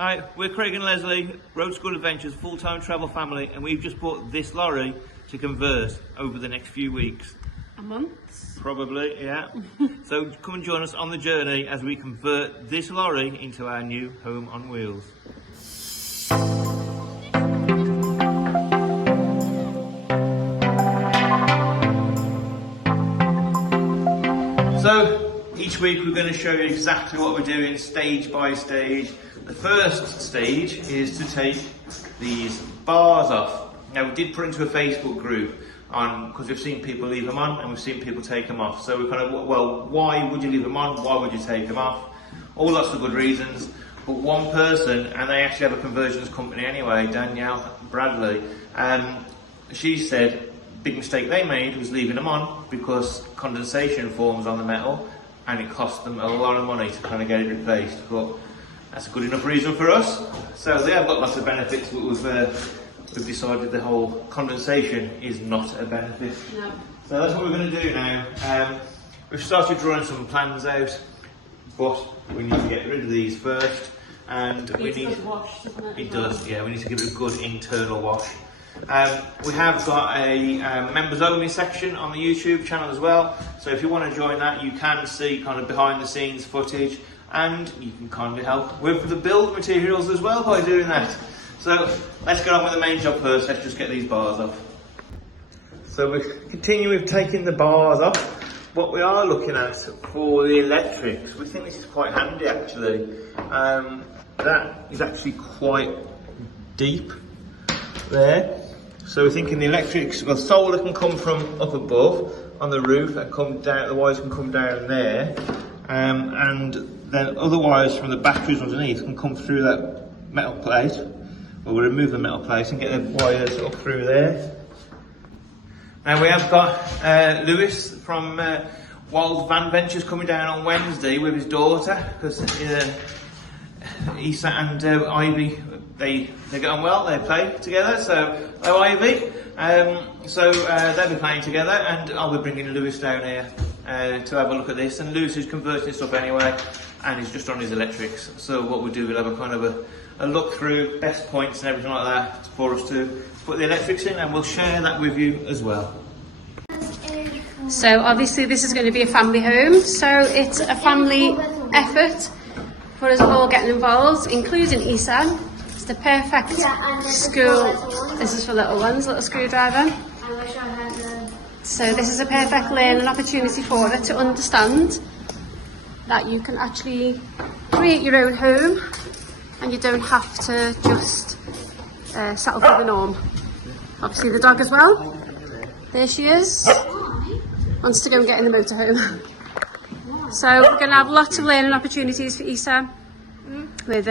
Hi, we're Craig and Leslie, Road School Adventures, full-time travel family, and we've just bought this lorry to convert over the next few weeks. A month? Probably, yeah. So come and join us on the journey as we convert this lorry into our new home on wheels. So each week we're going to show you exactly what we're doing stage by stage. The first stage is to take these bars off. Now we did put into a Facebook group because we've seen people leave them on and we've seen people take them off. So we're kind of, well, why would you leave them on? Why would you take them off? All lots of good reasons. But one person, and they actually have a conversions company anyway, Danielle Bradley, she said big mistake they made was leaving them on because condensation forms on the metal and it cost them a lot of money to kind of get it replaced. But that's a good enough reason for us. So they have got lots of benefits, but we've decided the whole condensation is not a benefit. No. So that's what we're going to do now. We've started drawing some plans out, but we need to get rid of these first. And we need to wash, doesn't it? It does, yeah. We need to give it a good internal wash. We have got a members only section on the YouTube channel as well. So if you want to join that, you can see kind of behind the scenes footage. And you can kind of help with the build materials as well by doing that. So let's get on with the main job first. Let's just get these bars off. So we continue with taking the bars off. What we are looking at for the electrics, we think this is quite handy actually. That is actually quite deep there. So we're thinking the electrics, well, solar can come from up above on the roof and come down, the wires can come down there. And then other wires from the batteries underneath can come through that metal plate. Well, we'll remove the metal plate and get the wires up through there. Now we have got Lewis from Wild Van Ventures coming down on Wednesday with his daughter because Isa and Ivy, they get on well, they play together. So hello Ivy. So they'll be playing together and I'll be bringing Lewis down here to have a look at this. And Lewis is converting stuff anyway and he's just on his electrics. So what we'll do, we'll have a kind of a look through best points and everything like that for us to put the electrics in, and we'll share that with you as well. So obviously this is going to be a family home, so it's a family effort for us all getting involved, including Isa. It's the perfect school. This is for little ones, little screwdriver. So this is a perfect learning opportunity for her to understand that you can actually create your own home and you don't have to just settle for the norm. Obviously the dog as well. There she is. Wants to go and get in the motorhome. So we're going to have lots of learning opportunities for Isa with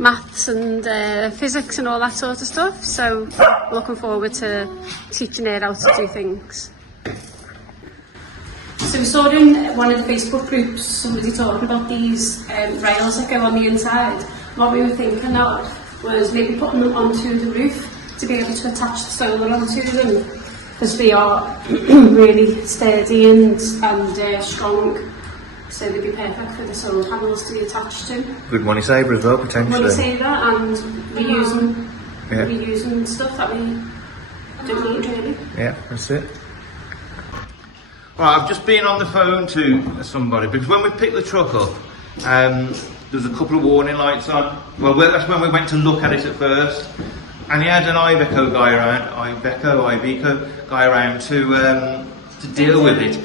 maths and physics and all that sort of stuff. So looking forward to teaching her how to do things. So we saw in one of the Facebook groups somebody talking about these rails that go on the inside. What we were thinking of was maybe putting them onto the roof to be able to attach the solar onto them, because they are really sturdy and strong. So they'd be perfect for the solar panels to be attached to. Good money saver as well, potentially. Money saver and reusing stuff that we don't need really. Yeah, that's it. Right, I've just been on the phone to somebody because when we picked the truck up, there's a couple of warning lights on. Well, that's when we went to look at it at first, and he had an Iveco guy around to deal with it.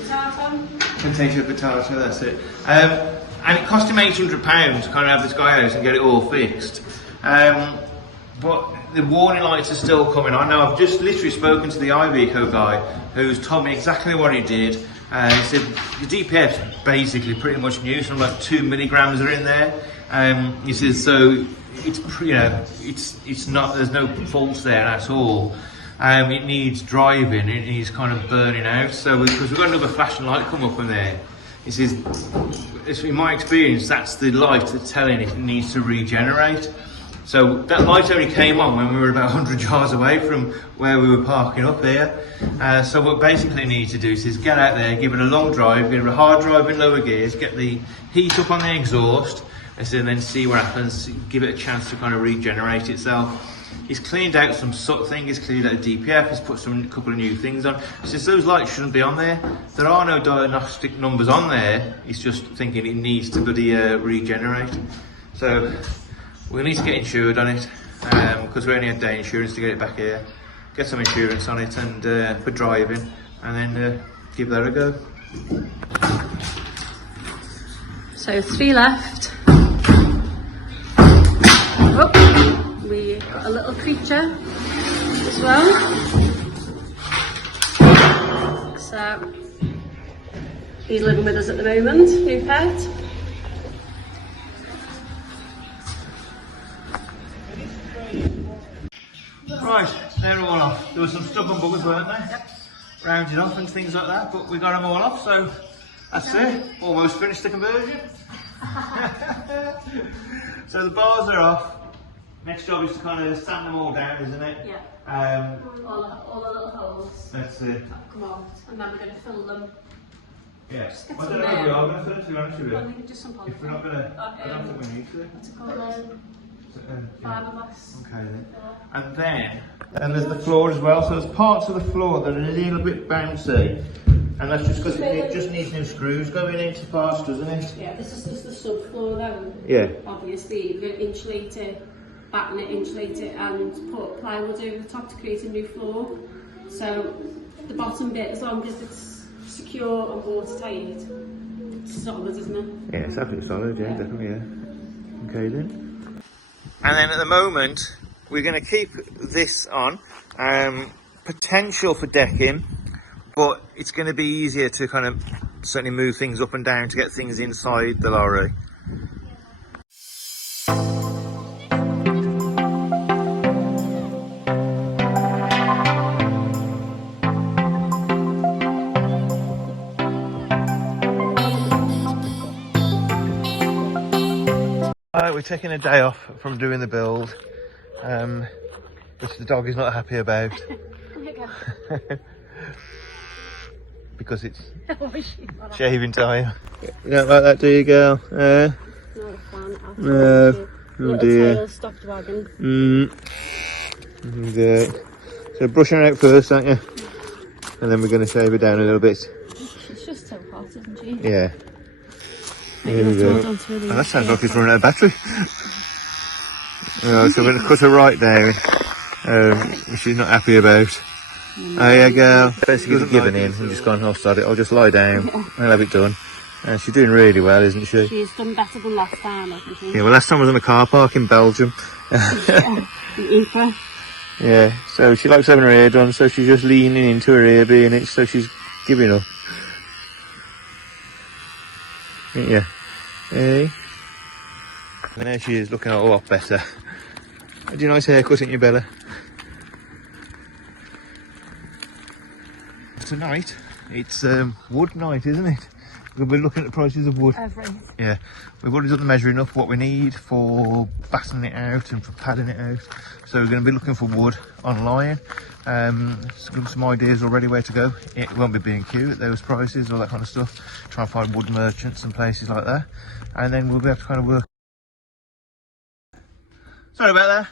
Contagion potato, that's it. And it cost him £800 to kind of have this guy out and get it all fixed. But the warning lights are still coming on. Now I've just literally spoken to the Iveco guy who's told me exactly what he did. He said the DPF's basically pretty much new, so like 2 milligrams are in there. He says so it's it's not, there's no faults there at all. It needs driving, it needs kind of burning out. So because we've got another flashing light come up in there, he says, in my experience, that's the light that's telling it needs to regenerate. So that light only came on when we were about 100 yards away from where we were parking up here. So what basically you need to do is get out there, give it a long drive, give it a hard drive in lower gears, get the heat up on the exhaust, and then see what happens, give it a chance to kind of regenerate itself. He's cleaned out some soot thing, he's cleaned out a DPF, he's put a couple of new things on. Since those lights shouldn't be on there, there are no diagnostic numbers on there, he's just thinking it needs to bloody regenerate. So we need to get insured on it, because we only had day insurance to get it back here. Get some insurance on it and for driving, and then give that a go. So 3 left. Oh, we got a little creature as well. So he's living with us at the moment, new pet. Right, they're all off. There were some stubborn buggers, weren't there? Yep. Rounded off and things like that, but we got them all off, so that's it. Almost finished the conversion. So the bars are off. Next job is to kind of sand them all down, isn't it? Yeah. All the little holes. That's it. Come out, and then we're going to fill them. Yeah. Get I some don't know if we are going to fill it, to be honest with Well, you. just some If we're not going to, I don't think we need to. What's it called? Yeah. Fiberglass. Okay then. And then, there's the floor as well. So there's parts of the floor that are a little bit bouncy, and that's just because it just needs new screws going into parts, doesn't it? Yeah, this is just the subfloor though. Yeah. Obviously, you're going to insulate it, batten it, insulate it, and put plywood over the top to create a new floor. So the bottom bit, as long as it's secure and watertight, it's solid, isn't it? Yeah, it's absolutely solid. Yeah, definitely. Yeah. Okay then. And then at the moment, we're going to keep this on, potential for decking, but it's going to be easier to kind of certainly move things up and down to get things inside the lorry. We're taking a day off from doing the build, which the dog is not happy about. Because it's shaving time. You don't like that, do you, girl? Not a fan. No. Oh dear. Tail stopped wagging. Yeah. So brushing her out first, aren't you? And then we're going to shave her down a little bit. She's just so hot, isn't she? Yeah. Here we go. Oh, that sounds like it's running out of battery. Right, so we're going to cut her right down. She's not happy about. Oh yeah, girl. Basically given in and just gone, oh sod it, I'll just lie down and have it done. And she's doing really well, isn't she? She's done better than last time, hasn't she? Yeah, well last time I was in a car park in Belgium. Yeah, so she likes having her hair done, so she's just leaning into her hair being it, so she's giving up. Yeah. Hey. And there she is, looking a lot better. Had you a nice haircut, ain't you, Bella? Tonight, it's wood night, isn't it? We'll be looking at the prices of wood. Everything. Yeah, we've already done the measuring up what we need for battening it out and for padding it out. So we're going to be looking for wood online. Some ideas already where to go. It won't be B&Q at those prices, all that kind of stuff. Try and find wood merchants and places like that. And then we'll be able to kind of work. Sorry about that.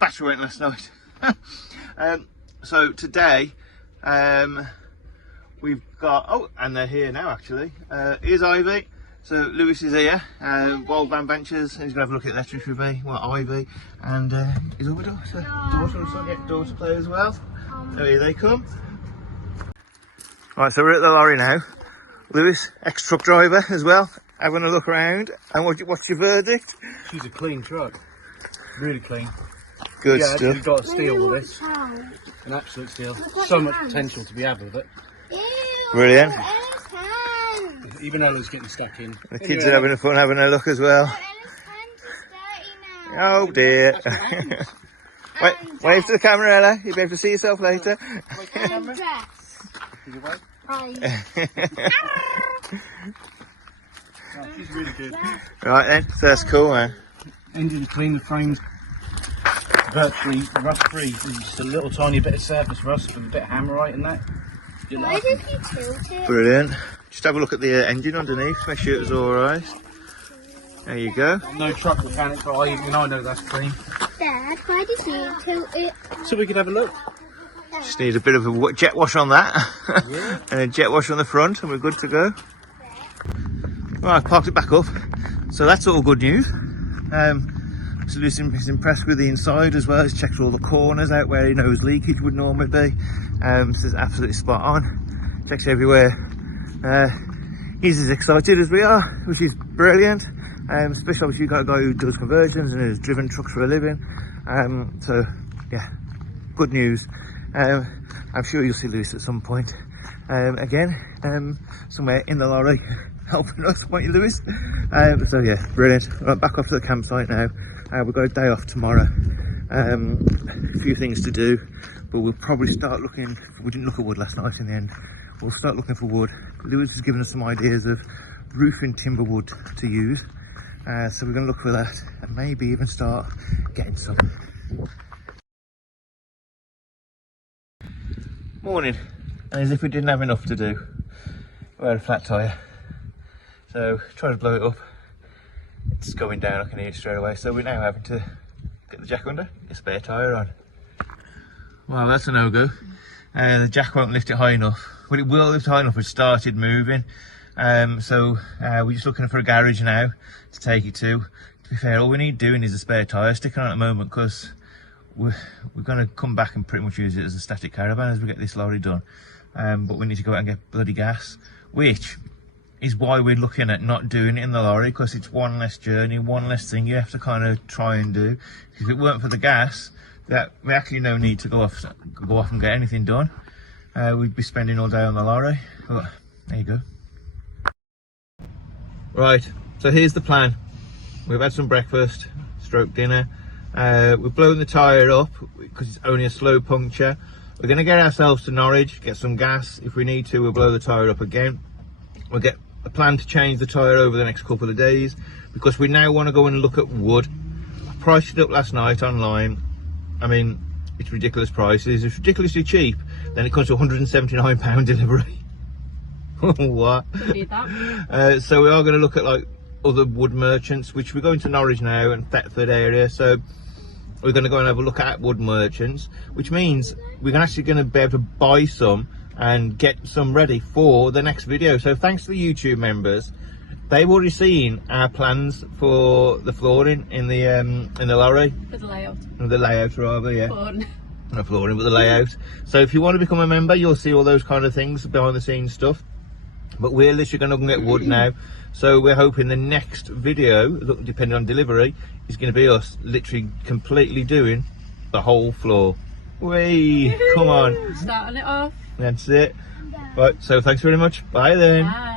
Battery went last night. So today, we've got, oh, and they're here now actually. Here's Ivy. So Lewis is here, Wild Van Ventures. He's going to have a look at that with me. Well, Ivy. And his other daughter. Daughter and son, yeah, daughter play as well. So here they come. Right, so we're at the lorry now. Lewis, ex-truck driver as well, having a look around. And what's your verdict? She's a clean truck. Really clean. Good stuff. stuff. You've got a steal with this. An absolute steal. So much potential to be had with it. Brilliant. Even Ella's getting stuck in. The kids are having fun having a look as well. Oh dear. Wave to the camera, Ella. You'll be able to see yourself later. She's really good. Right then, so that's cool, man. Engine clean, the frames virtually rust free. There's just a little tiny bit of surface rust with a bit of hammerite in that. Why did he tilt it? Brilliant. Just have a look at the engine underneath, make sure it's alright. There you go. I'm no truck mechanic, but I know that's clean. Dad, why did you tilt it? So we could have a look. Just need a bit of a jet wash on that. Yeah. And a jet wash on the front, and we're good to go. Well, I parked it back up, so that's all good news. So Lucy's impressed with the inside as well. He's checked all the corners out where he knows leakage would normally be. So it's absolutely spot on. Checks everywhere. He's as excited as we are, which is brilliant. Especially obviously you've got a guy who does conversions and has driven trucks for a living. So yeah, good news. I'm sure you'll see Lewis at some point again, somewhere in the lorry helping us, won't you, Lewis? So yeah, brilliant. Right, back off to the campsite now. We've got a day off tomorrow. A few things to do, but we'll probably start looking. We didn't look at wood last night in the end. We'll start looking for wood. Lewis has given us some ideas of roofing timber wood to use. So we're going to look for that and maybe even start getting some. Morning. And as if we didn't have enough to do, we had a flat tyre. So try to blow it up. It's going down, I can hear it straight away. So we're now having to get the jack under, get a spare tyre on. Well, that's a no-go. The jack won't lift it high enough. Well, it will lift high enough, it started moving. So we're just looking for a garage now to take it to. To be fair, all we need doing is a spare tyre sticking on at the moment, because we're going to come back and pretty much use it as a static caravan as we get this lorry done. But we need to go out and get bloody gas, which is why we're looking at not doing it in the lorry, because it's one less journey, one less thing you have to kind of try and do. If it weren't for the gas, that we actually no need to go off and get anything done. We'd be spending all day on the lorry. But there you go. Right, so here's the plan. We've had some breakfast, stroke dinner. We've blown the tyre up because it's only a slow puncture. We're going to get ourselves to Norwich, get some gas. If we need to, we'll blow the tyre up again. We'll get a plan to change the tyre over the next couple of days, because we now want to go and look at wood. I priced it up last night online. I mean, it's ridiculous prices. It's ridiculously cheap. Then it comes to £179 delivery. What? Need that. So we are going to look at like other wood merchants, which we're going to Norwich now and Thetford area. So we're going to go and have a look at wood merchants, which means we're actually going to be able to buy some and get some ready for the next video. So thanks to the YouTube members, they've already seen our plans for the flooring in the lorry. For the layout. The layout rather, yeah. Fun. Not flooring, but the layout. So if you want to become a member, you'll see all those kind of things, behind the scenes stuff. But we're literally going to go and get wood now. So we're hoping the next video, depending on delivery, is going to be us literally completely doing the whole floor. Whee! Come on. Starting it off. That's it. Right, so thanks very much. Bye then. Bye.